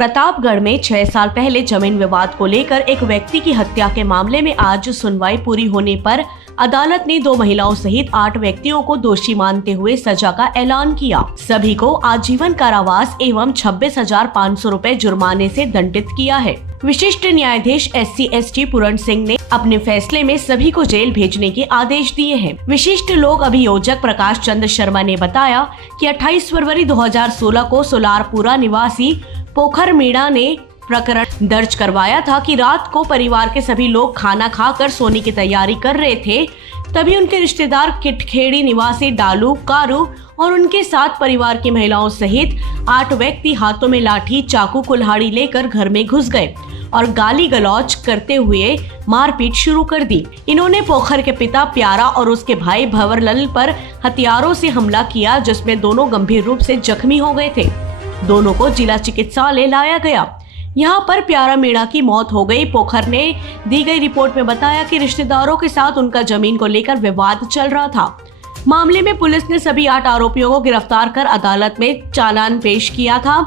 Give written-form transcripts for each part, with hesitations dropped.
प्रतापगढ़ में 6 साल पहले जमीन विवाद को लेकर एक व्यक्ति की हत्या के मामले में आज सुनवाई पूरी होने पर अदालत ने 2 महिलाओं सहित 8 व्यक्तियों को दोषी मानते हुए सजा का ऐलान किया। सभी को आजीवन कारावास एवं 26,500 रुपए जुर्माने से दंडित किया है। विशिष्ट न्यायाधीश SC ST पूरण सिंह ने अपने फैसले में सभी को जेल भेजने के आदेश दिए हैं। विशिष्ट लोक अभियोजक प्रकाश चंद्र शर्मा ने बताया कि 28 फरवरी 2016 को सोलारपुरा निवासी पोखर मीणा ने प्रकरण दर्ज करवाया था कि रात को परिवार के सभी लोग खाना खाकर सोने की तैयारी कर रहे थे। तभी उनके रिश्तेदार किटखेड़ी निवासी डालू कारू और उनके साथ परिवार की महिलाओं सहित 8 व्यक्ति हाथों में लाठी, चाकू, कुल्हाड़ी लेकर घर में घुस गए और गाली गलौज करते हुए मारपीट शुरू कर दी। इन्होंने पोखर के पिता प्यारा और उसके भाई भंवरलाल पर हथियारों से हमला किया, जिसमें दोनों गंभीर रूप से जख्मी हो गए थे। दोनों को जिला चिकित्सालय लाया गया। यहाँ पर प्यारा मीणा की मौत हो गई। पोखर ने दी गई रिपोर्ट में बताया कि रिश्तेदारों के साथ उनका जमीन को लेकर विवाद चल रहा था। मामले में पुलिस ने सभी 8 आरोपियों को गिरफ्तार कर अदालत में चालान पेश किया था।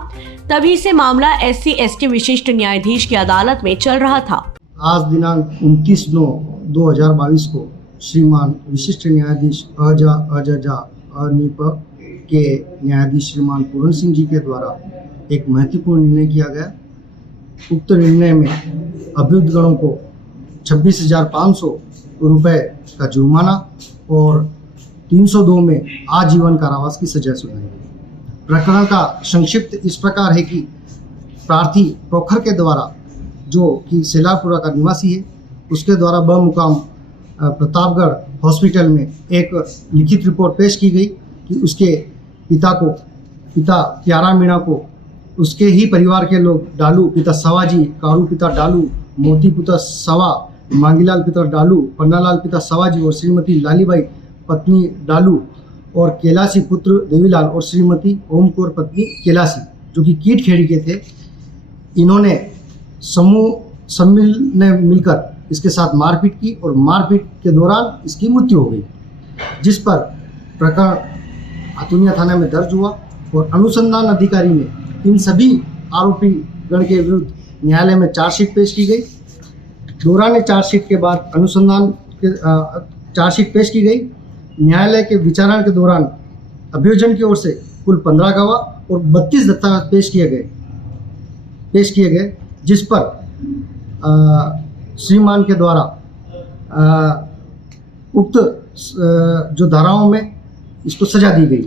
तभी से मामला SC ST विशिष्ट न्यायाधीश की अदालत में चल रहा था। आज दिनांक 29/9/2022 को श्रीमान विशिष्ट न्यायाधीश अनिप के न्यायाधीश श्रीमान पूरण सिंह जी के द्वारा एक महत्वपूर्ण निर्णय किया गया। उक्त निर्णय में अभियुक्त गणों को 26,500 रुपये का जुर्माना और 302 में आजीवन कारावास की सजा सुनाई गई। प्रकरण का संक्षिप्त इस प्रकार है कि प्रार्थी पोखर के द्वारा, जो कि सेलारपुरा का निवासी है, उसके द्वारा बमुकाम प्रतापगढ़ हॉस्पिटल में एक लिखित रिपोर्ट पेश की गई कि उसके पिता प्यारा मीणा को उसके ही परिवार के लोग डालू पिता सवाजी, कारू पिता डालू, मोती पिता सवा, मांगीलाल पिता डालू, पन्नालाल पिता सवाजी और श्रीमती लालीबाई पत्नी डालू और कैलासी पुत्र देवीलाल और श्रीमती ओमकौर पत्नी कैलासी, जो कि कीटखेड़ी के थे, इन्होंने सम्मिल ने मिलकर इसके साथ मारपीट की और मारपीट के दौरान इसकी मृत्यु हो गई, जिस पर प्रकरण अतुनिया थाना में दर्ज हुआ और अनुसंधान अधिकारी ने इन सभी आरोपी गण के विरुद्ध न्यायालय में चार्जशीट पेश की गई। दौरान चार्जशीट के बाद अनुसंधान के चार्जशीट पेश की गई। न्यायालय के विचारण के दौरान अभियोजन की ओर से कुल 15 गवाह और 32 दस्तावेज पेश किए गए, जिस पर श्रीमान के द्वारा उक्त जो धाराओं में इसको सजा दी गई।